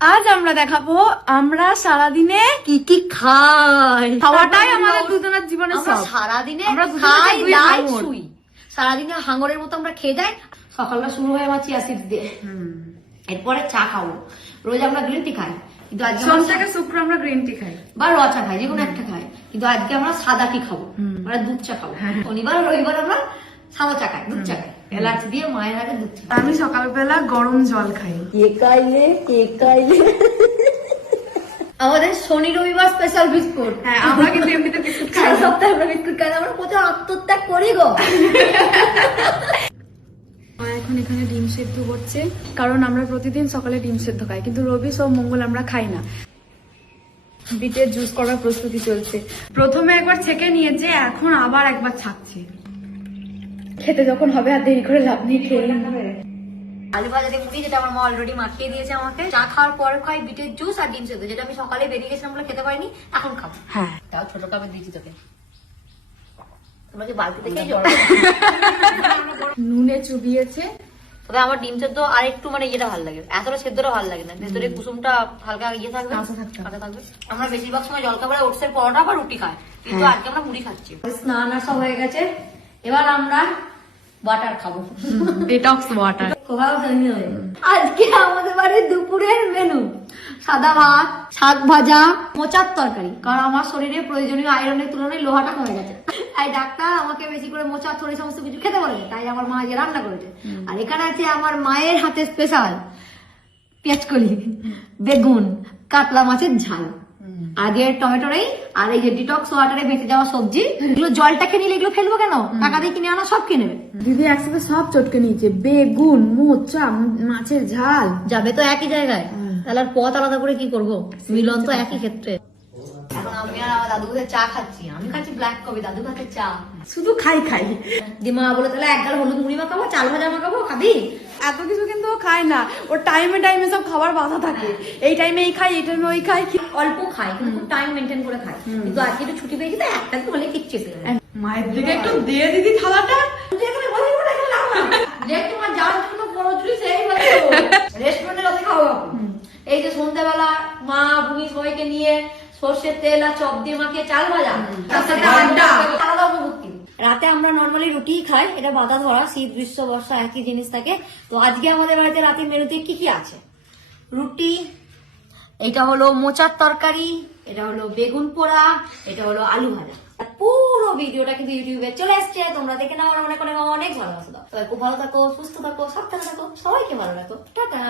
আজ আমরা দেখাবো আমরা সারাদিনে কি কি খাই। খাওয়াটাই আমাদের দুজনের জীবনের সব। সারাদিনে আমরা খাই দুজনে লাই হাঙর। শুই, সারাদিনে হাঙরের মতো আমরা খেয়ে যাই। সকালটা শুরু হয় আমার চিয়া সিডস দিয়ে, এরপরে চা খাবো। রোজ আমরা গ্রিন টি খাই, কিন্তু আজকে সোম থেকে শুক্র আমরা গ্রিন টি খাই বা র চা খাই, যেকোনো একটা খাই। কিন্তু আজকে আমরা সাদা টি খাবো, আমরা দুধ চা খাবো। শনিবার রবিবার আমরা সাদা চা খাই, দুধ চা খাই, এলাচ দিয়ে মায়ের আগে দুধ চা। আমি সকালবেলা গরম জল খাই। কে খাইলে আমাদের শনি রবিবার স্পেশাল বিস্কুট। হ্যাঁ, আমরা কিন্তু এমনিতে বিস্কুট খাই। সপ্তাহে আমরা বিস্কুট খাই, আমরা প্রচুর আত্মত্যাগ করি গো। এখন এখানে ডিম সেদ্ধ করছে, কারণ আমরা প্রতিদিন সকালে ডিম সেদ্ধ খাই, কিন্তু রবি সোম মঙ্গল আমরা খাই না। বিটের জুস করার প্রস্তুতি চলছে। প্রথমে একবার ছেঁকে নিয়েছে, এখন আবার একবার ছাকছে। খেতে যখন হবে আর দেরি করে লাভ নেই, খেয়ে নেবে। আলু ভাজা দিয়ে মুড়ি, যেটা আমার মা অলরেডি মাখিয়ে দিয়েছে আমাকে। চা খাওয়ার পর খাই বিটের জুস আর ডিম সেদ্ধ, যেটা আমি সকালে বেরিয়ে গেছিলাম বলে খেতে পারিনি, এখন খাবো। হ্যাঁ, তাও ছোট কাপে দিয়েছি তোকে, তোমরা কি বালতি থেকেই জল। নুনে চুবিয়েছে। তবে আমার ডিম সেদ্ধ আর একটু মানে ইয়েটা ভালো লাগে, এতটা সেদ্ধটা ভালো লাগে না। ভেতরে কুসুমটা হালকা ইয়ে থাকবে, কাঁচা থাকবে। আমরা বেশিরভাগ সময় জলখাবারে ওটসের পরোটা বা রুটি খাই, কিন্তু আজকে আমরা মুড়ি খাচ্ছি। স্নান আর সব হয়ে গেছে, এবার আমরা বাটার খাবো, ডিটক্স ওয়াটার। আজকে আমাদের বাড়ির দুপুরের মেনু সাদা ভাত, শাক ভাজা, মোচার তরকারি। কারণ আমার শরীরে প্রয়োজনীয় আয়রনের তুলনায় লোহাটা কমে গেছে, তাই ডাক্তার আমাকে বেশি করে মোচা থরি সমস্ত কিছু খেতে বলেছে, তাই আমার মা যে রান্না করেছে। আর এখানে আছে আমার মায়ের হাতে স্পেশাল পেঁয়াজকলি, বেগুন, কাতলা মাছের ঝাল, আগে টমেটো নেই, আর এই যে ডিটক্স ওয়াটারে বেঁচে যাওয়া সবজি। এগুলো জলটা খেয়ে নিলে এগুলো ফেলবো কেন, টাকা দিয়ে কিনে আনা, সব কিনে নেবে। দিদি একসাথে সব চটকে নিয়েছে, বেগুন, মোচা, মাছের ঝাল। যাবে তো একই জায়গায়, তাহলে আর পথ আলাদা করে কি করবো, মিলন তো একই ক্ষেত্রে। এখন আমি আর আমার দাদু চা খাচ্ছি, আমি খাচ্ছি ব্ল্যাক কফি, দাদু খাচ্ছে চা। শুধু খাই খাই। দিমা বলে তাহলে এক গাল হলুদ মুড়ি মাখাবো, চাল ভাজা মাখাবো, খাবি? এত কিছু কিন্তু ও খায় না, ওর টাইমে টাইমে সব খাবার বাধা থাকে। এই টাইমে এই খাই, এই টাইমে ওই খাই। অল্প খাই, কিন্তু টাইম মেনটেন করে খাই। কিন্তু আজকে একটু ছুটি পেয়েছি, তো একটা দিন হলে কিচ্ছু এসে গেছে। মায়ের দিকে একটু দিয়ে দিদি থালাটা। তোমার যাওয়ার জন্য পড়ছি সেই রেস্টুরেন্টে রাতে খাওয়া। এই যে সন্ধ্যাবেলা মা ভূমি সবাইকে নিয়ে সর্ষের তেল আর চপ দিয়ে মাখিয়ে চাল ভাজা, আলাদা অনুভূতি। রাতে আমরা নর্মালি রুটি খাই, এটা বাধা ধরা, শীত গ্রীষ্ম বর্ষা একই জিনিস থাকে। তো আজকে আমাদের বাড়িতে রাতের মেনুতে কি কি আছে? রুটি, এটা হলো মোচার তরকারি, এটা হলো বেগুন পোড়া, এটা হলো আলু ভাজা। পুরো ভিডিওটা কিন্তু ইউটিউবে চলে আসছে, তোমরা দেখে নাও। অনেক অনেক অনেক ভালোবাসা দাও। সবাই খুব ভালো থাকো, সুস্থ থাকো, সাবধানে থাকো, সবাইকে ভালো রাখো। টাটা।